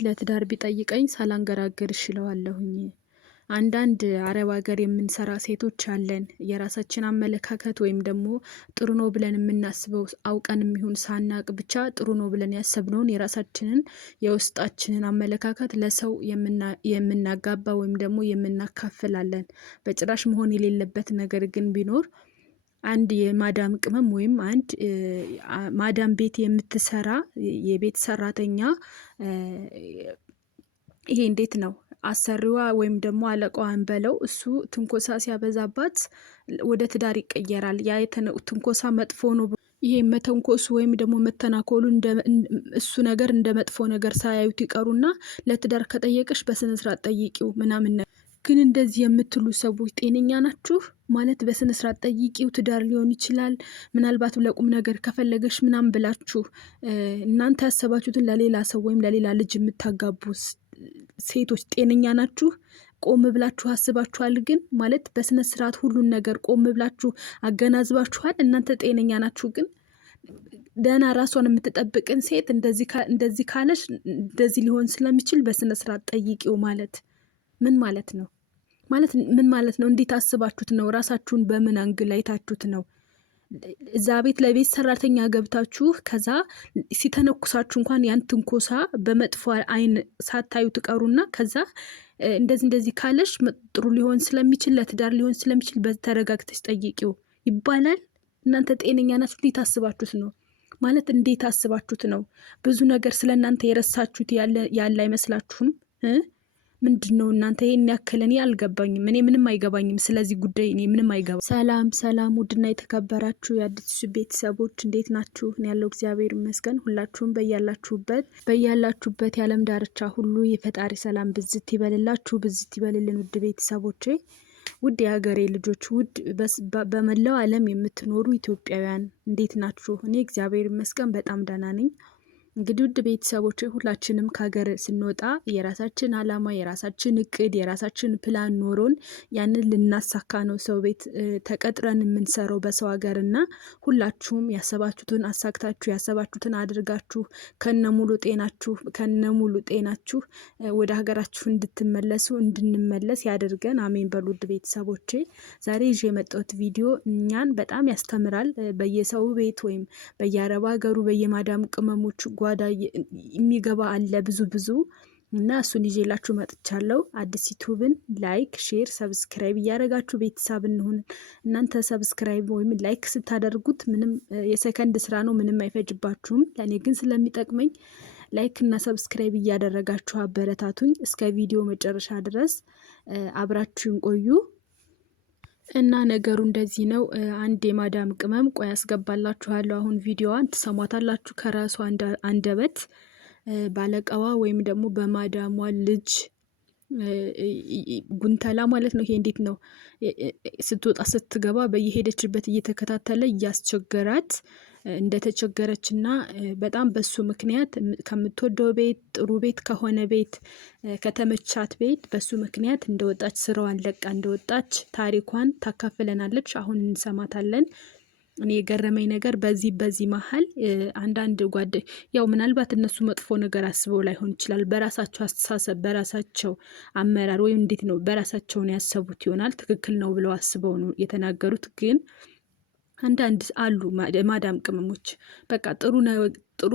ለትዳር ቢጠይቀኝ ሳላንገራግር እችለዋለሁኝ። አንዳንድ አረብ ሀገር የምንሰራ ሴቶች አለን የራሳችን አመለካከት ወይም ደግሞ ጥሩ ነው ብለን የምናስበው አውቀንም ይሁን ሳናቅ ብቻ ጥሩ ነው ብለን ያሰብነውን የራሳችንን የውስጣችንን አመለካከት ለሰው የምናጋባ ወይም ደግሞ የምናካፍላለን። በጭራሽ መሆን የሌለበት ነገር ግን ቢኖር አንድ የማዳም ቅመም ወይም አንድ ማዳም ቤት የምትሰራ የቤት ሰራተኛ ይሄ እንዴት ነው አሰሪዋ ወይም ደግሞ አለቃዋን በለው እሱ ትንኮሳ ሲያበዛባት ወደ ትዳር ይቀየራል። ያ ትንኮሳ መጥፎ ነው። ይሄ መተንኮሱ ወይም ደግሞ መተናኮሉ እሱ ነገር እንደ መጥፎ ነገር ሳያዩት ይቀሩና ለትዳር ከጠየቀሽ በስነ ስርዓት ጠይቂው ምናምን። ግን እንደዚህ የምትሉ ሰዎች ጤነኛ ናችሁ? ማለት በስነ ስርዓት ጠይቂው ትዳር ሊሆን ይችላል። ምናልባት ለቁም ነገር ከፈለገሽ ምናምን ብላችሁ እናንተ ያሰባችሁትን ለሌላ ሰው ወይም ለሌላ ልጅ የምታጋቡ ሴቶች ጤነኛ ናችሁ? ቆም ብላችሁ አስባችኋል? ግን ማለት በስነ ስርዓት ሁሉን ነገር ቆም ብላችሁ አገናዝባችኋል? እናንተ ጤነኛ ናችሁ? ግን ደህና ራሷን የምትጠብቅን ሴት እንደዚህ ካለሽ እንደዚህ ሊሆን ስለሚችል በስነ ስርዓት ጠይቂው ማለት ምን ማለት ነው? ማለት ምን ማለት ነው? እንዴት አስባችሁት ነው? ራሳችሁን በምን አንግል አይታችሁት ነው? እዛ ቤት ለቤት ሰራተኛ ገብታችሁ ከዛ ሲተነኩሳችሁ እንኳን ያን ትንኮሳ በመጥፎ አይን ሳታዩ ትቀሩና ከዛ እንደዚህ ካለሽ ጥሩ ሊሆን ስለሚችል ለትዳር ሊሆን ስለሚችል በተረጋግተሽ ጠይቂው ይባላል። እናንተ ጤነኛ ናችሁ? እንዴት አስባችሁት ነው? ማለት እንዴት አስባችሁት ነው? ብዙ ነገር ስለእናንተ የረሳችሁት ያለ አይመስላችሁም? ምንድነው እናንተ ይሄን ያክል? እኔ አልገባኝም። እኔ ምንም አይገባኝም ስለዚህ ጉዳይ እኔ ምንም አይገባኝ። ሰላም ውድና የተከበራችሁ የአዲስ ቤተሰቦች እንዴት ናችሁ? እኔ ያለው እግዚአብሔር ይመስገን። ሁላችሁም በያላችሁበት የዓለም ዳርቻ ሁሉ የፈጣሪ ሰላም ብዝት ይበልላችሁ፣ ብዝት ይበልልን። ውድ ቤተሰቦቼ፣ ውድ የሀገሬ ልጆች፣ ውድ በመላው ዓለም የምትኖሩ ኢትዮጵያውያን እንዴት ናችሁ? እኔ እግዚአብሔር ይመስገን በጣም ደህና ነኝ። እንግዲህ ውድ ቤተሰቦች ሁላችንም ከሀገር ስንወጣ የራሳችን አላማ፣ የራሳችን እቅድ፣ የራሳችን ፕላን ኖሮን ያንን ልናሳካ ነው ሰው ቤት ተቀጥረን የምንሰራው በሰው ሀገር እና ሁላችሁም ያሰባችሁትን አሳክታችሁ ያሰባችሁትን አድርጋችሁ ከነሙሉ ጤናችሁ ወደ ሀገራችሁ እንድትመለሱ እንድንመለስ ያደርገን። አሜን በሉ። ውድ ቤተሰቦቼ ዛሬ ይዤ የመጣሁት ቪዲዮ እኛን በጣም ያስተምራል። በየሰው ቤት ወይም በየአረብ ሀገሩ በየማዳም ቅመሞች ጓዳ የሚገባ አለ ብዙ እና እሱን ይዤላችሁ መጥቻለሁ። አዲስ ዩቲዩብን ላይክ፣ ሼር፣ ሰብስክራይብ እያደረጋችሁ ቤተሰብ እንሁን። እናንተ ሰብስክራይብ ወይም ላይክ ስታደርጉት ምንም የሰከንድ ስራ ነው፣ ምንም አይፈጅባችሁም። ለእኔ ግን ስለሚጠቅመኝ ላይክ እና ሰብስክራይብ እያደረጋችሁ አበረታቱኝ። እስከ ቪዲዮ መጨረሻ ድረስ አብራችሁን ቆዩ። እና ነገሩ እንደዚህ ነው። አንድ የማዳም ቅመም ቆይ አስገባላችኋለሁ። አሁን ቪዲዮዋን ትሰሟታላችሁ ከራሷ አንደበት። ባለቀዋ ወይም ደግሞ በማዳሟ ልጅ ጉንተላ ማለት ነው። ይሄ እንዴት ነው ስትወጣ ስትገባ በየሄደችበት እየተከታተለ እያስቸገራት እንደተቸገረችና በጣም በሱ ምክንያት ከምትወደው ቤት ጥሩ ቤት ከሆነ ቤት ከተመቻት ቤት በሱ ምክንያት እንደወጣች ስራዋን ለቃ እንደወጣች ታሪኳን ታካፍለናለች። አሁን እንሰማታለን። እኔ የገረመኝ ነገር በዚህ መሀል አንዳንድ ያው ምናልባት እነሱ መጥፎ ነገር አስበው ላይሆን ይችላል። በራሳቸው አስተሳሰብ በራሳቸው አመራር ወይም እንዴት ነው በራሳቸውን ያሰቡት ይሆናል። ትክክል ነው ብለው አስበው ነው የተናገሩት። ግን አንዳንድ አሉ ማዳም ቅመሞች በቃ ጥሩ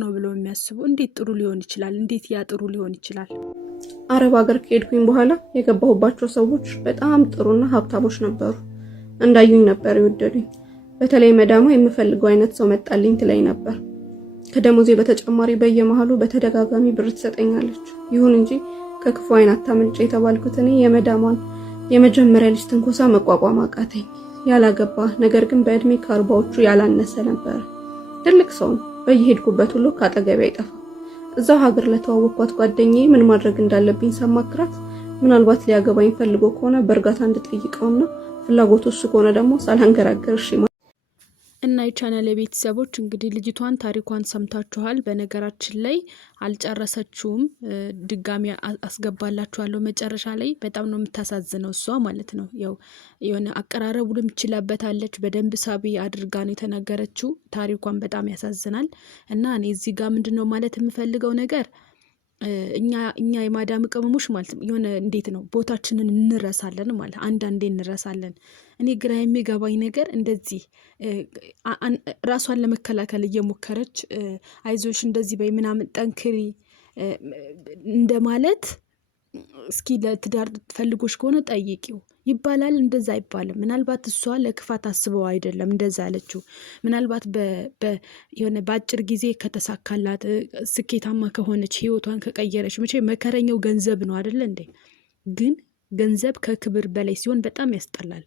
ነው ብለው የሚያስቡ። እንዴት ጥሩ ሊሆን ይችላል? እንዴት ያ ጥሩ ሊሆን ይችላል? አረብ ሀገር ከሄድኩኝ በኋላ የገባሁባቸው ሰዎች በጣም ጥሩና ሀብታሞች ነበሩ። እንዳዩኝ ነበር የወደዱኝ። በተለይ መዳማ የምፈልገው አይነት ሰው መጣልኝ ትለኝ ነበር። ከደሞዜ በተጨማሪ በየመሃሉ በተደጋጋሚ ብር ትሰጠኛለች። ይሁን እንጂ ከክፉ አይን አታመልጭ የተባልኩት እኔ የመዳሟን የመጀመሪያ ልጅ ትንኮሳ መቋቋም አቃተኝ። ያላገባ ነገር ግን በእድሜ ከአርባዎቹ ያላነሰ ነበር። ትልቅ ሰው ነው። በየሄድኩበት ሁሉ ካጠገቤ አይጠፋ። እዛው ሀገር ለተዋወቅኳት ጓደኛዬ ምን ማድረግ እንዳለብኝ ሰማክራት። ምናልባት ሊያገባኝ ፈልጎ ከሆነ በእርጋታ እንድጠይቀውና ፍላጎቱ እሱ ከሆነ ደግሞ ሳላንገራገር እሺ። እና የቻናል ቤተሰቦች እንግዲህ ልጅቷን ታሪኳን ሰምታችኋል። በነገራችን ላይ አልጨረሰችውም፣ ድጋሚ አስገባላችኋለሁ መጨረሻ ላይ። በጣም ነው የምታሳዝነው እሷ ማለት ነው። ያው የሆነ አቀራረቡንም ይችላበታለች። በደንብ ሳቢ አድርጋ ነው የተናገረችው። ታሪኳን በጣም ያሳዝናል። እና እኔ እዚህ ጋር ምንድነው ማለት የምፈልገው ነገር እኛ የማዳም ቅመሞች ማለት ነው የሆነ እንዴት ነው ቦታችንን እንረሳለን ማለት አንዳንዴ እንረሳለን። እኔ ግራ የሚገባኝ ነገር እንደዚህ ራሷን ለመከላከል እየሞከረች አይዞሽ እንደዚህ በይ ምናምን ጠንክሪ እንደማለት እስኪ ለትዳር ፈልጎሽ ከሆነ ጠይቂው ይባላል። እንደዛ አይባልም። ምናልባት እሷ ለክፋት አስበው አይደለም እንደዛ አለችው። ምናልባት የሆነ በአጭር ጊዜ ከተሳካላት ስኬታማ ከሆነች ህይወቷን ከቀየረች መቼ መከረኛው ገንዘብ ነው አይደለ እንዴ? ግን ገንዘብ ከክብር በላይ ሲሆን በጣም ያስጠላል።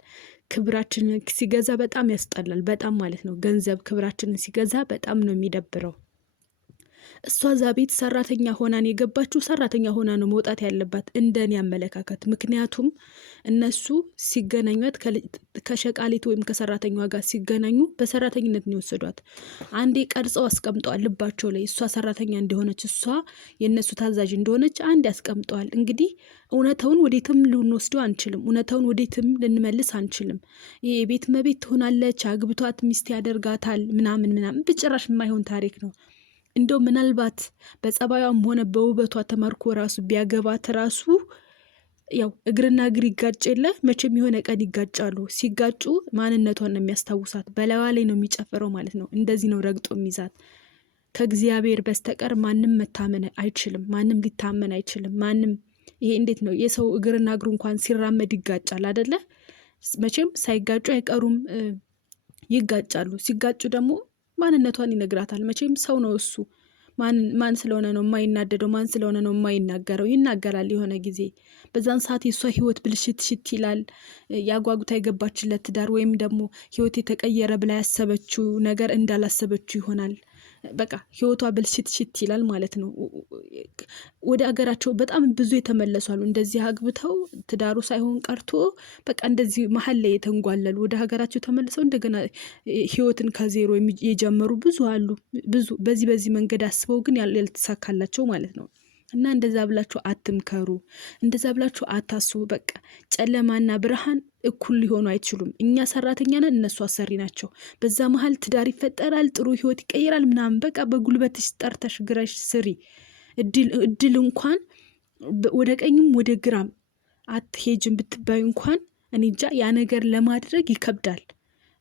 ክብራችንን ሲገዛ በጣም ያስጠላል። በጣም ማለት ነው። ገንዘብ ክብራችንን ሲገዛ በጣም ነው የሚደብረው። እሷ እዛ ቤት ሰራተኛ ሆናን የገባችው ሰራተኛ ሆና ነው መውጣት ያለባት እንደኔ አመለካከት። ምክንያቱም እነሱ ሲገናኟት ከሸቃሊት ወይም ከሰራተኛዋ ጋር ሲገናኙ በሰራተኝነት ነው የወሰዷት። አንዴ ቀርጸው አስቀምጠዋል ልባቸው ላይ እሷ ሰራተኛ እንደሆነች እሷ የእነሱ ታዛዥ እንደሆነች አንድ ያስቀምጠዋል። እንግዲህ እውነታውን ወዴትም ልንወስደው አንችልም። እውነታውን ወዴትም ልንመልስ አንችልም። ይሄ የቤት መቤት ትሆናለች፣ አግብቷት ሚስት ያደርጋታል ምናምን በጭራሽ የማይሆን ታሪክ ነው። እንደው ምናልባት በጸባዩም ሆነ በውበቷ ተማርኮ ራሱ ቢያገባት ራሱ ያው እግርና እግር ይጋጭ የለ መቼም የሆነ ቀን ይጋጫሉ። ሲጋጩ ማንነቷን ነው የሚያስታውሳት። በላዋ ላይ ነው የሚጨፍረው ማለት ነው። እንደዚህ ነው ረግጦ የሚይዛት። ከእግዚአብሔር በስተቀር ማንም መታመን አይችልም። ማንም ሊታመን አይችልም። ማንም ይሄ እንዴት ነው የሰው እግርና እግሩ እንኳን ሲራመድ ይጋጫል አይደለ? መቼም ሳይጋጩ አይቀሩም፣ ይጋጫሉ። ሲጋጩ ደግሞ ማንነቷን ይነግራታል። መቼም ሰው ነው እሱ። ማን ስለሆነ ነው የማይናደደው? ማን ስለሆነ ነው የማይናገረው? ይናገራል የሆነ ጊዜ። በዛን ሰዓት የእሷ ህይወት ብልሽት ይላል። ያጓጉታ የገባችለት ትዳር ወይም ደግሞ ህይወት የተቀየረ ብላ ያሰበችው ነገር እንዳላሰበችው ይሆናል። በቃ ህይወቷ ብልሽት ይላል ማለት ነው። ወደ አገራቸው በጣም ብዙ የተመለሷሉ። እንደዚህ አግብተው ትዳሩ ሳይሆን ቀርቶ በቃ እንደዚህ መሀል ላይ የተንጓለሉ ወደ ሀገራቸው ተመልሰው እንደገና ህይወትን ከዜሮ የጀመሩ ብዙ አሉ። ብዙ በዚህ መንገድ አስበው ግን ያልተሳካላቸው ማለት ነው። እና እንደዛ ብላችሁ አትምከሩ፣ እንደዛ ብላችሁ አታስቡ። በቃ ጨለማና ብርሃን እኩል ሊሆኑ አይችሉም። እኛ ሰራተኛ ነን፣ እነሱ አሰሪ ናቸው። በዛ መሀል ትዳር ይፈጠራል፣ ጥሩ ህይወት ይቀየራል ምናምን። በቃ በጉልበትሽ ጠርተሽ ግረሽ ስሪ። እድል እንኳን ወደ ቀኝም ወደ ግራም አትሄጅም ብትባዩ እንኳን እኔ እንጃ ያ ነገር ለማድረግ ይከብዳል።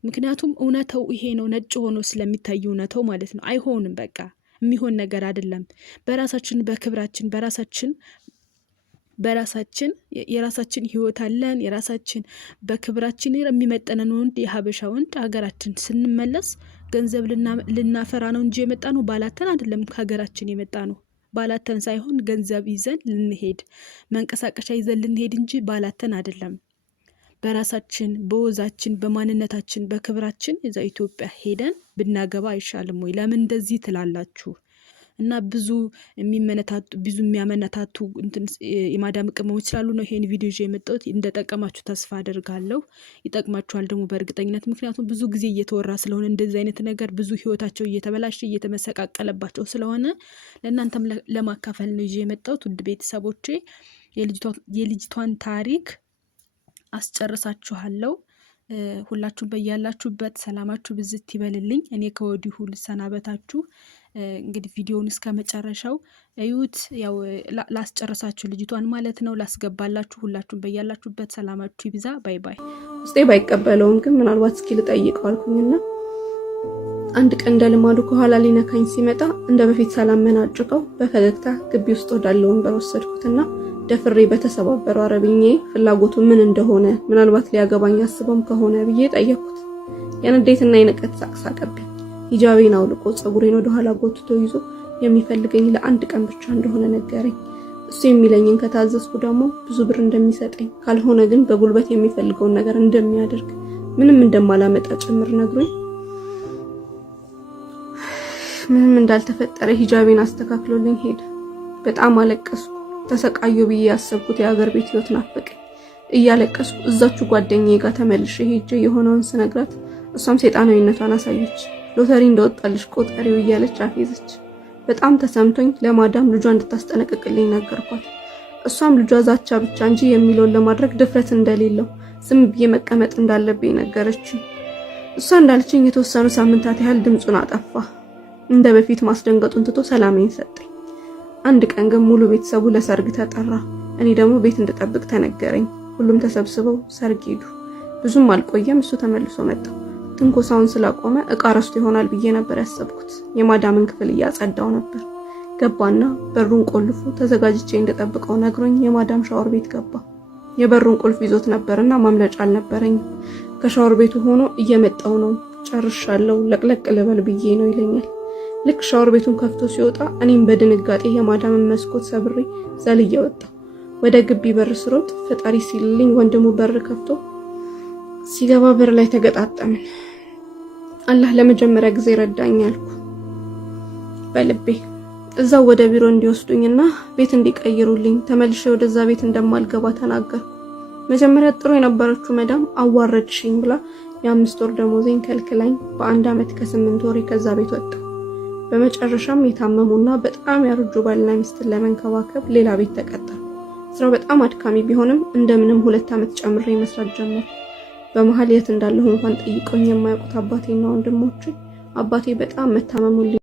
ምክንያቱም እውነታው ይሄ ነው፣ ነጭ ሆኖ ስለሚታይ እውነታው ማለት ነው። አይሆንም፣ በቃ የሚሆን ነገር አይደለም። በራሳችን በክብራችን በራሳችን የራሳችን ህይወት አለን። የራሳችን በክብራችን የሚመጠነን ወንድ የሀበሻ ወንድ ሀገራችን ስንመለስ ገንዘብ ልናፈራ ነው እንጂ የመጣ ነው ባላተን አይደለም። ከሀገራችን የመጣ ነው ባላተን ሳይሆን ገንዘብ ይዘን ልንሄድ መንቀሳቀሻ ይዘን ልንሄድ እንጂ ባላተን አይደለም። በራሳችን በወዛችን በማንነታችን በክብራችን እዛ ኢትዮጵያ ሄደን ብናገባ አይሻልም ወይ? ለምን እንደዚህ ትላላችሁ? እና ብዙ የሚያመነታቱ የማዳም ቅመሞች ስላሉ ነው ይሄን ቪዲዮ ይዤ የመጣሁት። እንደጠቀማችሁ ተስፋ አደርጋለሁ። ይጠቅማችኋል ደግሞ በእርግጠኝነት። ምክንያቱም ብዙ ጊዜ እየተወራ ስለሆነ እንደዚህ አይነት ነገር ብዙ ህይወታቸው እየተበላሸ እየተመሰቃቀለባቸው ስለሆነ ለእናንተም ለማካፈል ነው ይዤ የመጣሁት። ውድ ቤተሰቦቼ የልጅቷን ታሪክ አስጨርሳችኋለሁ። ሁላችሁም በያላችሁበት ሰላማችሁ ብዝት ይበልልኝ። እኔ ከወዲሁ ልሰናበታችሁ። እንግዲህ ቪዲዮውን እስከ መጨረሻው እዩት። ያው ላስጨርሳችሁ ልጅቷን ማለት ነው፣ ላስገባላችሁ። ሁላችሁም በያላችሁበት ሰላማችሁ ይብዛ። ባይ ባይ። ውስጤ ባይቀበለውም ግን ምናልባት እስኪ ልጠይቀው አልኩኝና አንድ ቀን እንደ ልማዱ ከኋላ ሊነካኝ ሲመጣ እንደ በፊት ሳላመናጭቀው በፈገግታ ግቢ ውስጥ ወዳለ ወንበር ወሰድኩትና ደፍሬ በተሰባበረው አረብኛዬ ፍላጎቱ ምን እንደሆነ ምናልባት ሊያገባኝ አስበውም ከሆነ ብዬ ጠየቅኩት። የንዴትና የንቀት ሳቅ ሳቀብኝ። ሂጃቤን አውልቆ ጸጉሬን ወደ ኋላ ጎትቶ ይዞ የሚፈልገኝ ለአንድ ቀን ብቻ እንደሆነ ነገረኝ። እሱ የሚለኝን ከታዘዝኩ ደግሞ ብዙ ብር እንደሚሰጠኝ፣ ካልሆነ ግን በጉልበት የሚፈልገውን ነገር እንደሚያደርግ፣ ምንም እንደማላመጣ ጭምር ነግሮኝ ምንም እንዳልተፈጠረ ሂጃቤን አስተካክሎልኝ ሄደ። በጣም አለቀስኩ። ተሰቃዩ ብዬ ያሰብኩት የሀገር ቤት ህይወት ናፈቀኝ። እያለቀስኩ እዛችሁ ጓደኛዬ ጋር ተመልሼ ሄጄ የሆነውን ስነግራት እሷም ሰይጣናዊነቷን አሳየች። ሎተሪ እንደወጣልሽ ቆጠሪው እያለች አፌዘች። በጣም ተሰምቶኝ ለማዳም ልጇ እንድታስጠነቅቅልኝ ነገርኳት። እሷም ልጇ ዛቻ ብቻ እንጂ የሚለውን ለማድረግ ድፍረት እንደሌለው ዝም ብዬ መቀመጥ እንዳለብኝ ነገረችኝ። እሷ እንዳለችኝ የተወሰኑ ሳምንታት ያህል ድምፁን አጠፋ። እንደ በፊት ማስደንገጡን ትቶ ሰላሜን ሰጠኝ። አንድ ቀን ግን ሙሉ ቤተሰቡ ለሰርግ ተጠራ። እኔ ደግሞ ቤት እንድጠብቅ ተነገረኝ። ሁሉም ተሰብስበው ሰርግ ሄዱ። ብዙም አልቆየም እሱ ተመልሶ መጣ። ትንኮሳውን ስላቆመ እቃ ረስቶ ይሆናል ብዬ ነበር ያሰብኩት። የማዳምን ክፍል እያጸዳው ነበር። ገባና በሩን ቆልፎ ተዘጋጅቼ እንድጠብቀው ነግሮኝ የማዳም ሻወር ቤት ገባ። የበሩን ቁልፍ ይዞት ነበርና ማምለጫ አልነበረኝም። ከሻወር ቤቱ ሆኖ እየመጣው ነው፣ ጨርሻለሁ፣ ለቅለቅ ልበል ብዬ ነው ይለኛል። ልክ ሻወር ቤቱን ከፍቶ ሲወጣ እኔም በድንጋጤ የማዳምን መስኮት ሰብሬ ዘልዬ ወጣሁ። ወደ ግቢ በር ስሮጥ ፈጣሪ ሲልልኝ ወንድሙ በር ከፍቶ ሲገባ በር ላይ ተገጣጠምን። አላህ ለመጀመሪያ ጊዜ ረዳኝ አልኩ በልቤ። እዛው ወደ ቢሮ እንዲወስዱኝና ቤት እንዲቀይሩልኝ ተመልሼ ወደዛ ቤት እንደማልገባ ተናገርኩ። መጀመሪያ ጥሩ የነበረችው መዳም አዋረድሽኝ ብላ የ5 ወር ደሞዜን ከልክላኝ በ1 ዓመት ከ8 ወር ከዛ ቤት ወጣሁ። በመጨረሻም የታመሙና በጣም ያረጁ ባልና ሚስትን ለመንከባከብ ሌላ ቤት ተቀጠርኩ። ስራው በጣም አድካሚ ቢሆንም እንደምንም 2 ዓመት ጨምሬ መስራት ጀመርኩ። በመሃል የት እንዳለሁ እንኳን ጠይቀውኝ የማያውቁት አባቴና ወንድሞቼ አባቴ በጣም መታመሙልኝ